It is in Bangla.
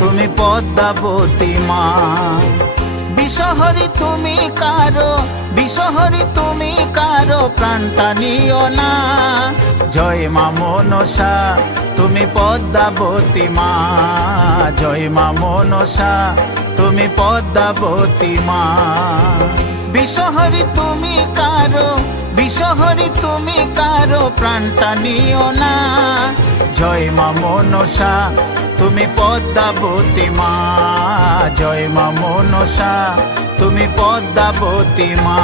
তুমি পদ্মাবতী মা। বিষহরি তুমি কারো, বিষহরি তুমি কারো প্রাণটা নিও না। জয় মা মনসা তুমি পদ্মাবতী মা, জয় মা মনসা তুমি পদ্মাবতী মা। বিষহরি তুমি কারো, বিষহরি তুমি কারো প্রাণটা নিও না। জয় মা মনসা তুমি পদ্মাবতী মা, জয় মা মনসা তুমি পদ্মাবতী মা।